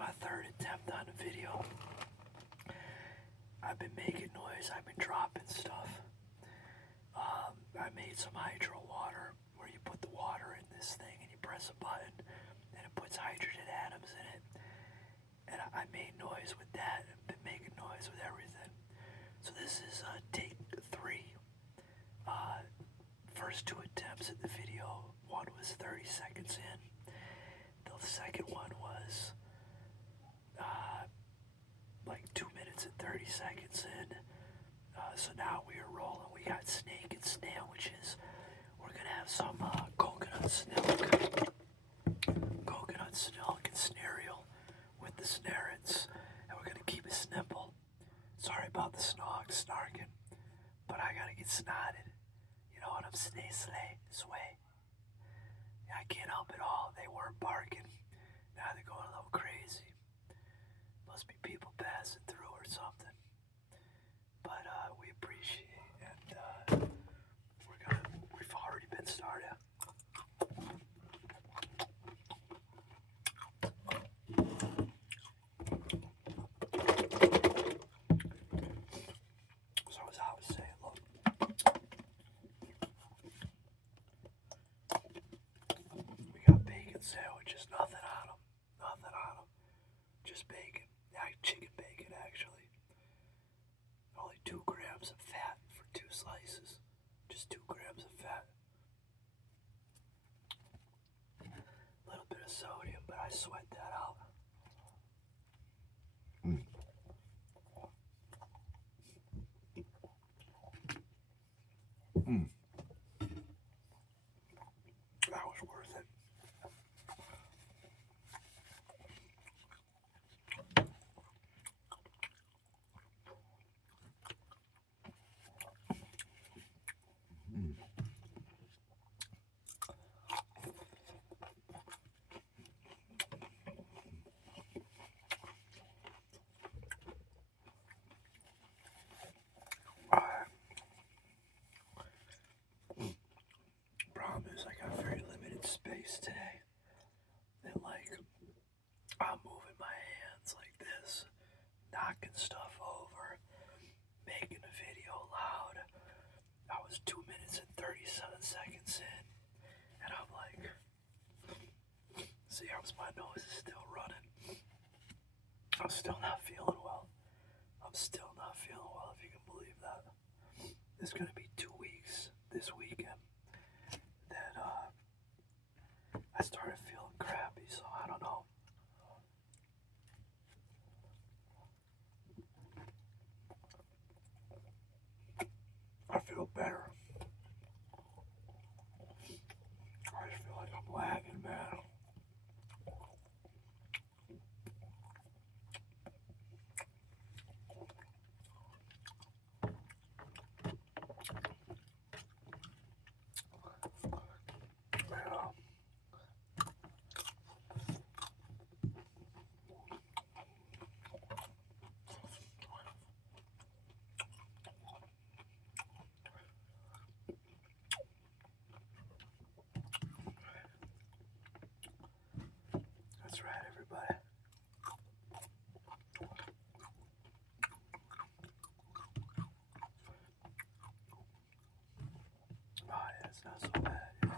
my third attempt on the video. I've been making noise, I've been dropping stuff. I made some hydro water where you put the water in this thing and you press a button and it puts hydrogen atoms in it. And I made noise with that. I've been making noise with everything. So this is take 3. First 2 attempts at the video. One was 30 seconds in. The second one was like 2 minutes and 30 seconds in. So now we are rolling. We got snake and snail, which is we're gonna have some coconut snilk and snareal with the snarets, and we're gonna keep it simple. Sorry about the snarking, but I gotta get snotted. You know what I'm sway. Yeah, I can't help it all. They weren't barking. Now they're going a little crazy. Must be people passing through or something. But we appreciate it, and we've already been started. So as I was saying, look, we got bacon sandwiches, nothing on them, just bacon, chicken bacon actually. Only 2 grams of fat for 2 slices. Just 2 grams of fat. A little bit of sodium, but I sweat that out. That was worth it. Problem is, I got very limited space today. And I'm moving my hands like this, knocking stuff over, making the video loud. I was 2 minutes and 37 seconds in, and I'm like, see how my nose is still running. I'm still not feeling well. If you can believe that. It's gonna be 2 weeks this weekend that I started feeling crappy, so I don't know. I feel better. I just feel like I'm lagging, man. That's right, everybody. Oh yeah, it's not so bad, you know.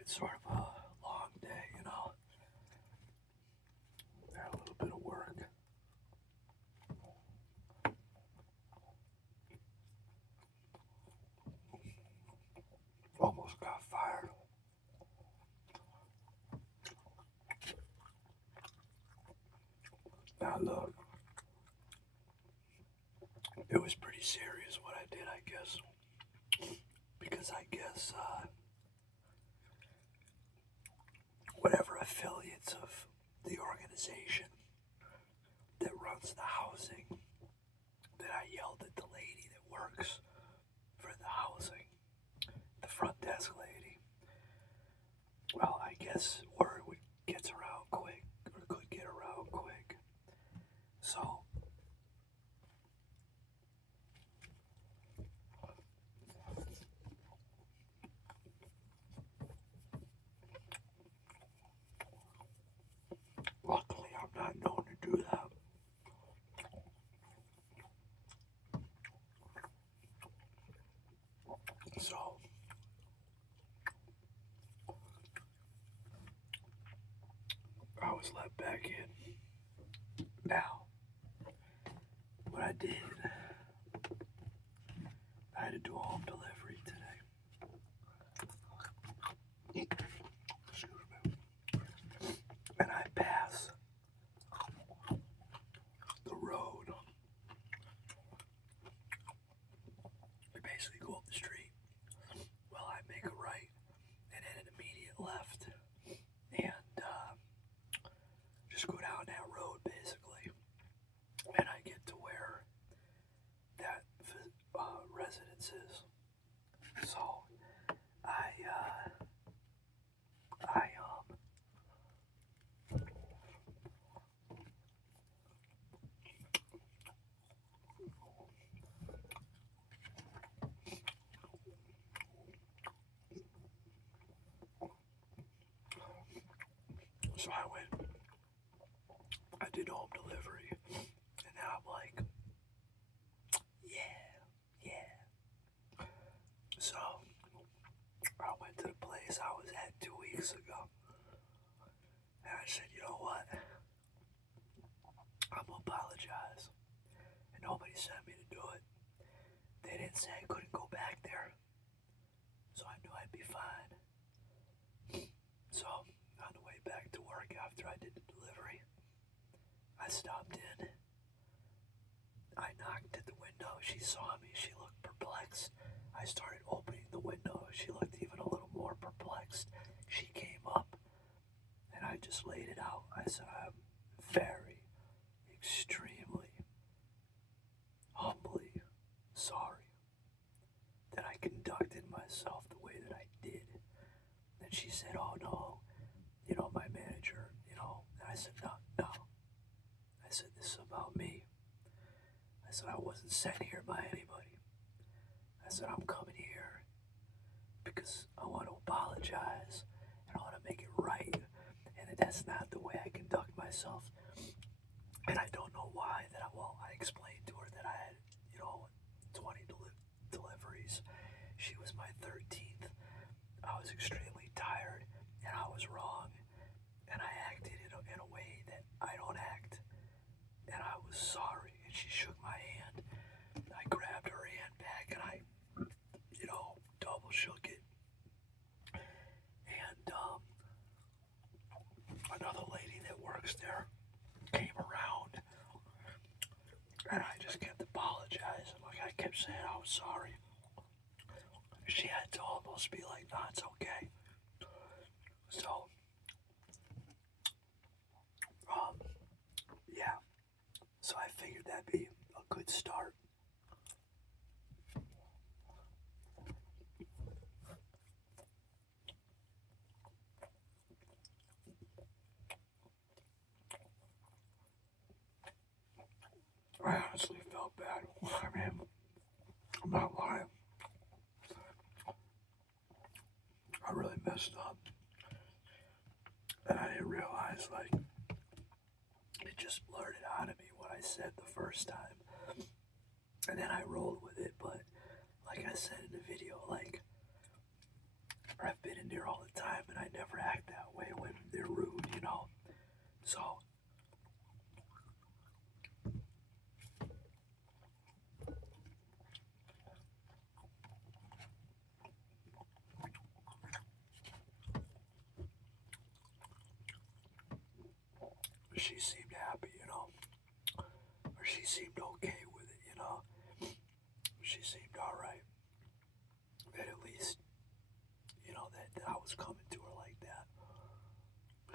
It's sort of a long day, you know. Got a little bit of work. Almost got fired. Now look, it was pretty serious what I did, I guess. Because I guess whatever affiliates of the organization that runs the housing works for the housing, the front desk lady. Well, I guess word gets around quick, or could get around quick. So luckily, I'm not known to do that. So I was let back in. Now, what I did, I had to do a home delivery today. Excuse me. And I pass the road. We basically go up the street. Well, I make a right and then an immediate left. And just go down that road basically. And I get to where that residence is. So I so I went, I did home delivery, and now I'm like, yeah. So I went to the place I was at 2 weeks ago, and I said, you know what? I'm gonna apologize. And nobody sent me to do it. They didn't say I couldn't go back there, so I knew I'd be fine. So on the way back to work after I did the delivery, I stopped in. I knocked at the window. She saw me. She looked perplexed. I started opening the window. She looked even a little more perplexed. She came up, and I just laid it out. I said, I'm very, extremely, humbly sorry that I conducted myself the way that I did. And she said, oh no, my manager, And I said, no. I said, this is about me. I said, I wasn't sent here by anybody. I said, I'm coming here because I want to apologize and I want to make it right. And that's not the way I conduct myself. And I don't know why I explained to her that I had, 20 deliveries. She was my 13th. I was extremely tired and I was wrong. And I acted in a way that I don't act. And I was sorry. And she shook my hand. I grabbed her hand back and I, double shook it. And another lady that works there came around. And I just kept apologizing. Like I kept saying I was sorry. She had to almost be like, no, it's okay. So, yeah. So I figured that'd be a good start. I honestly felt bad. I mean, I'm not lying. I really messed up. And I didn't realize, it just blurted out of me what I said the first time. And then I rolled with it, but like I said in the video, I've been in there all the time and I never act that way when they're rude, So, she seemed happy, or she seemed okay with it, She seemed alright. That at least, that I was coming to her like that.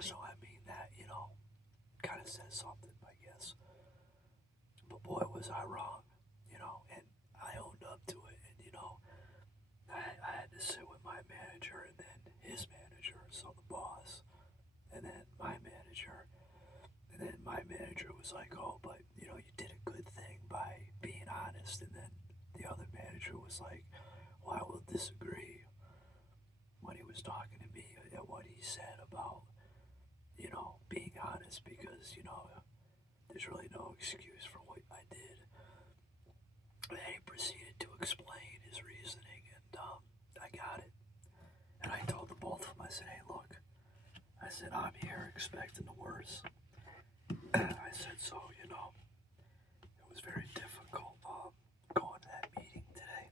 So, I mean, that, kind of says something, I guess. But boy, was I wrong, and I owned up to manager was like, oh, but you did a good thing by being honest. And then the other manager was like, well, I will disagree when he was talking to me at what he said about, being honest because, there's really no excuse for what I did. And he proceeded to explain his reasoning, and I got it. And I told the both of them, I said, hey, look, I said, I'm here expecting the worst. I said, so, it was very difficult going to that meeting today.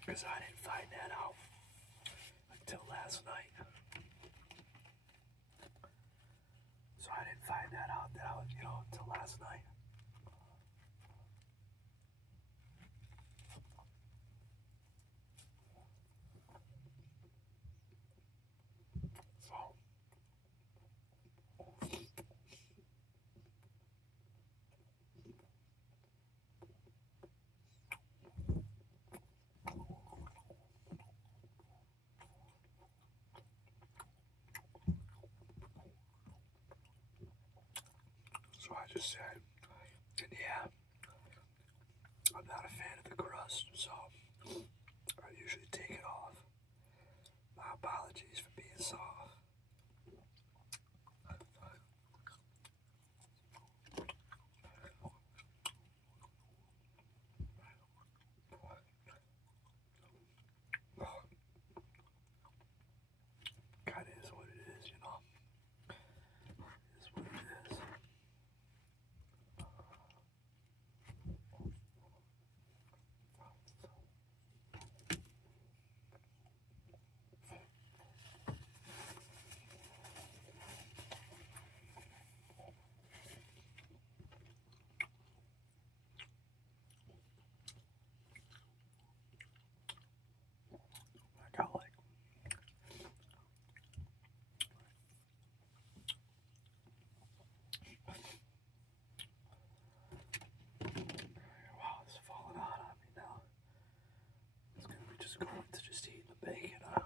Because I didn't find that out until last night. So I didn't find that out until last night. So I just said, and yeah, I'm not a fan of the crust, so I usually take it off. My apologies for being soft. Kind of is what it is, It is what it is. I got like wow, it's falling out on me now. It's gonna be just going to just eating the bacon, huh?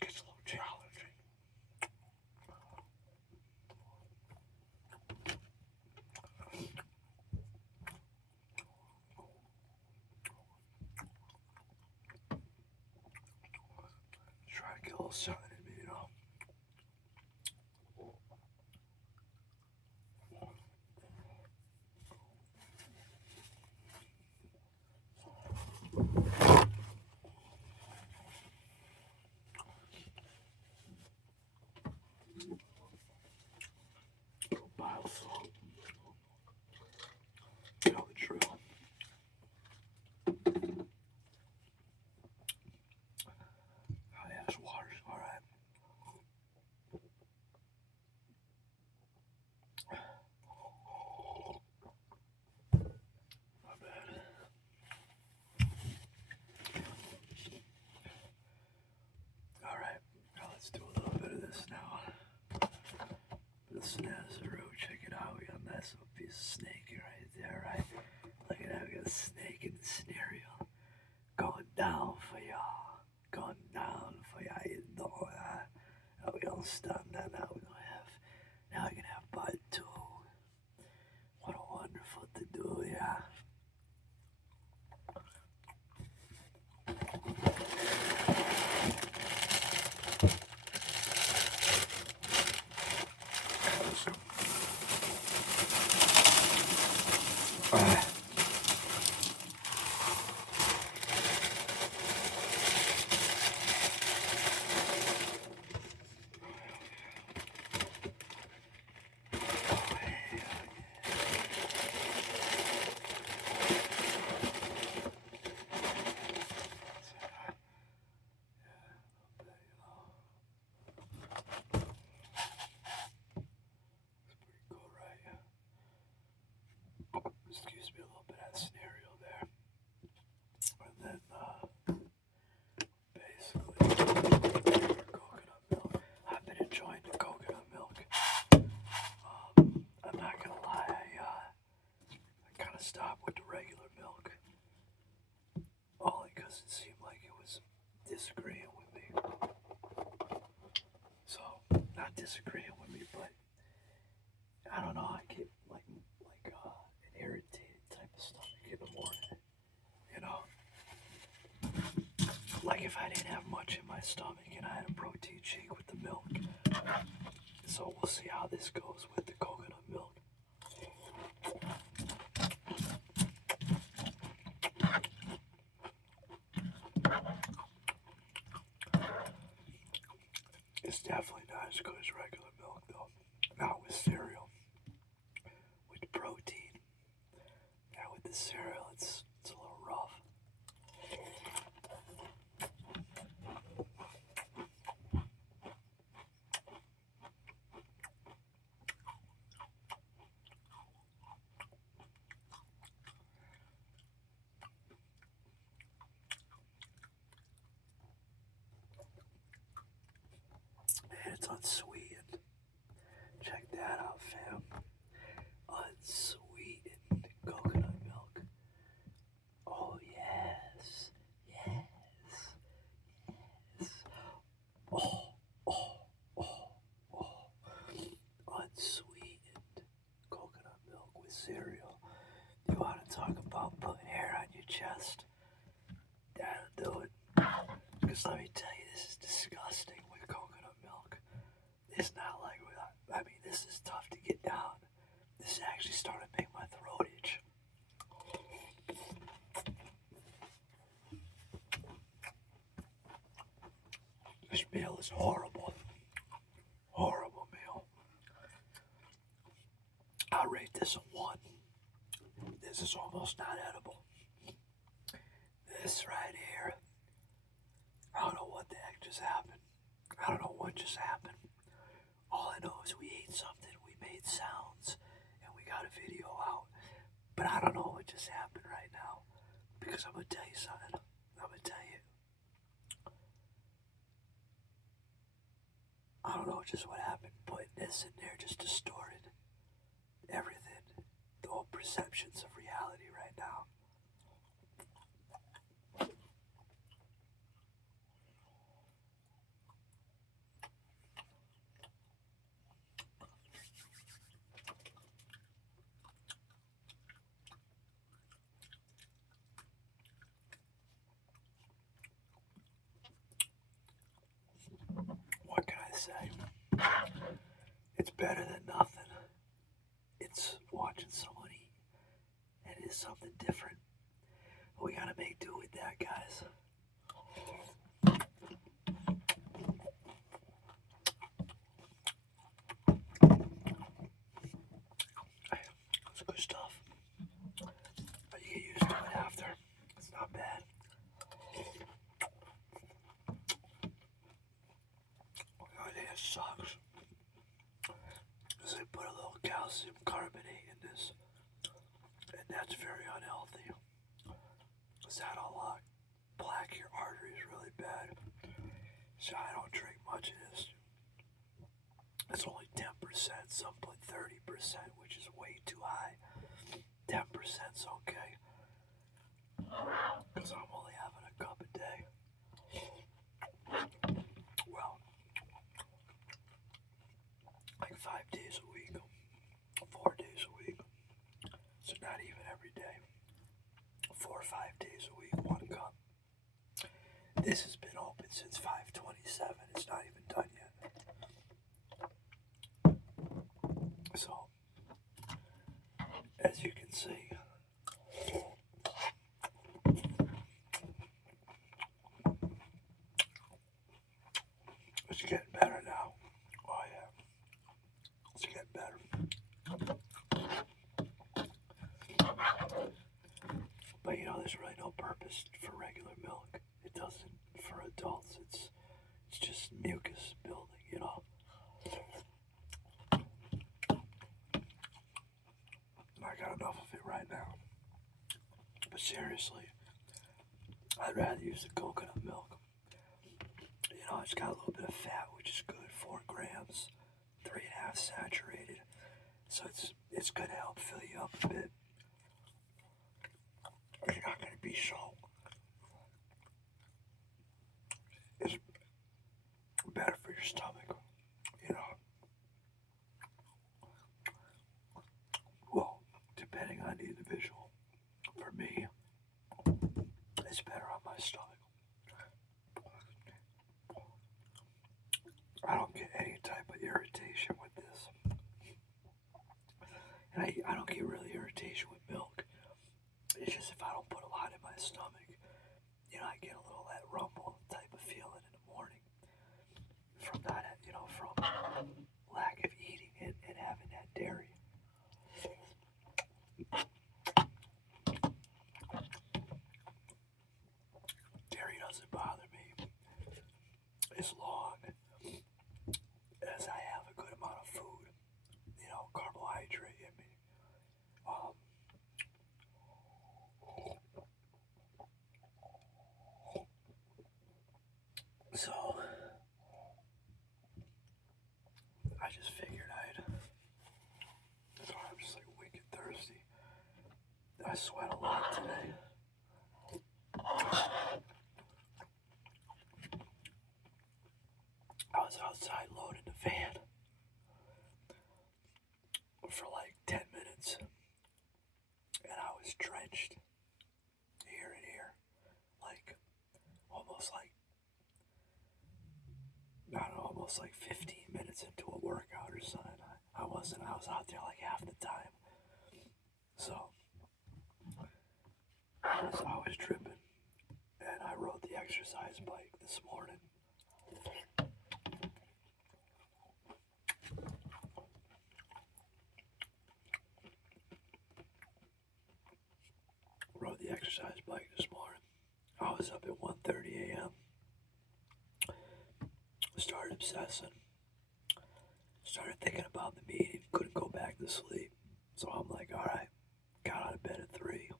Gets a little challenging. Try to get a little something in me, Little bile salt. You know the drill. Oh yeah, this water's alright. My bad. Alright, now let's do a little bit of this now. Listen as a road, check it out. We got a nice little piece of snake right there, right? Look at that, we got a snake in the scenario. Going down for y'all. Going down for y'all. You know that. Now we gonna stop that. Now we're gonna have part two. What a wonderful to do, yeah. stop with the regular milk. Only because it seemed like it was disagreeing with me. So, not disagreeing with me, but I don't know. I get an irritated type of stomach in the morning. You know, like if I didn't have much in my stomach and I had a protein shake with the milk. So we'll see how this goes with the coconut milk. It's definitely not as good as regular milk though. Not with cereal. With protein. Yeah, with the cereal it's a little rough. And it's unsweetened. Check that out, fam. Unsweetened coconut milk. Oh yes. Yes. Yes. Oh, oh, oh, oh. Unsweetened coconut milk with cereal. You want to talk about putting hair on your chest? That'll do it. Because let me tell you, this is disgusting with coconut milk. It's not like, I mean, this is tough to get down. This actually started to make my throat itch. This meal is horrible. Horrible meal. I'll rate this a 1. This is almost not edible. This right here, I don't know what the heck just happened. I don't know what just happened. All I know is we ate something, we made sounds, and we got a video out. But I don't know what just happened right now. Because I'm going to tell you something. I'm going to tell you. I don't know just what happened. Putting this in there just distorted everything. The whole perceptions of reality right now. What can I say? It's better than nothing. It's watching someone eat. It is something different. We gotta make do with that, guys. It's good stuff. But you get used to it after. It's not bad. The idea sucks. Because they put a little calcium carbonate in this. And that's very unhealthy. Because that'll black your arteries really bad. So I don't drink much of this. It's only 10%. Some put 30%, which is way too high. 10%'s okay. Because I'm only having a cup a day. Well, like 5 days a week. 4 days a week. So not even every day. 4 or 5 days a week, 1 cup. This has been open since 5:27. It's not even done yet. So, as you can see, it's getting better now. Oh yeah, it's getting better. But you know, there's really no purpose for regular milk. It doesn't, for adults, it's just mucus building, you know. I got enough of it right now. But seriously, I'd rather use the coconut milk. You know, it's got a little bit of fat, which is good. 4 grams, 3.5 saturated. So it's gonna help fill you up a bit. my stomach. I don't get any type of irritation with this. And I don't get really irritation with milk. It's just if I don't put a lot in my stomach, I get a little that rumble type of feeling in the morning from that, from lack of eating it and having that dairy. Dairy doesn't bother me as long as I have a good amount of food, carbohydrate in me. Um, so I just figured sorry, I'm just like wicked thirsty. I sweat a lot today. I was outside loading the van for like 10 minutes and I was drenched here and here. Like almost like, I don't know, almost like 15 minutes into a workout or something. I was out there like half the time. So I was dripping and I rode the exercise bike this morning. Rode the exercise bike this morning. I was up at 1:30 a.m. Started obsessing. Started thinking about the meeting. Couldn't go back to sleep. So I'm like, all right. Got out of bed at 3.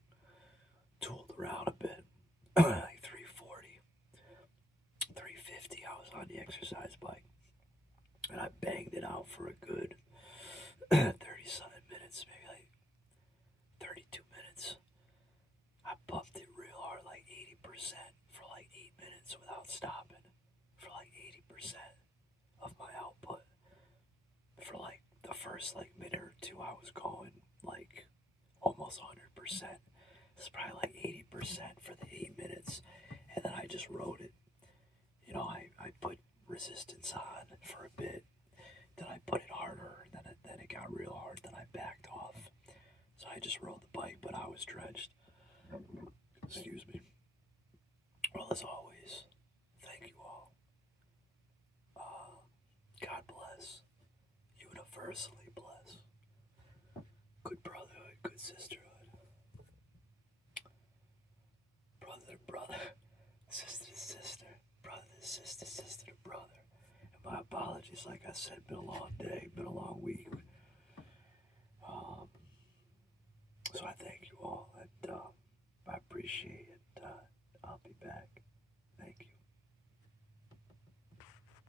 Tooled around a bit. Like 3:40, 3:50. I was on the exercise bike. And I banged it out for a good 30-something minutes, maybe like 32 minutes. I pumped it real hard, like 80% for like 8 minutes without stopping. For like 80% of my output. For like the first like minute or two, I was going like almost 100%. It's probably like 80% for the 8 minutes. And then I just rode it. I put resistance on for a bit. Then I put it harder. Then it got real hard. Then I backed off. So I just rode the bike, but I was drenched. Excuse me. Well, as always, thank you all. God bless. Universally bless. Good brotherhood, good sisterhood. Brother to brother, sister to sister, brother to sister, sister to brother. And my apologies, like I said, been a long day, been a long week. So I thank you all, and I appreciate it. I'll be back. Thank you.